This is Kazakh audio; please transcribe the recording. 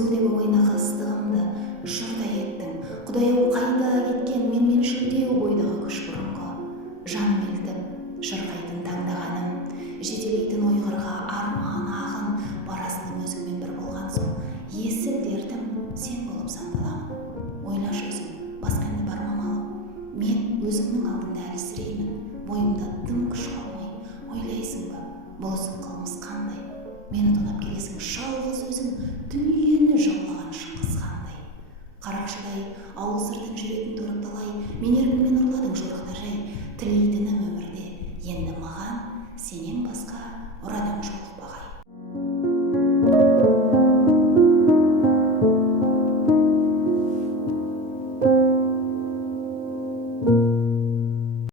көзімдегі ойнақастығымды жұрдай еттің. Құдай-ау, қайда кеткен меншілдеу бойдағы күш бұрынғы. Жаным елтіп, шырқайтын таңдағаным, жетелейтін ойғырға арман ағын, барасының өзіңмен бір болған соң, есіл дертім сен болып саңдаламын. Ойлашы өзің, басқа енді бармамалы. Мен өзіңнің алдыңда әлсіреймін, бойымда тым күш қалмай. Ойлайсың ба, бұл ісің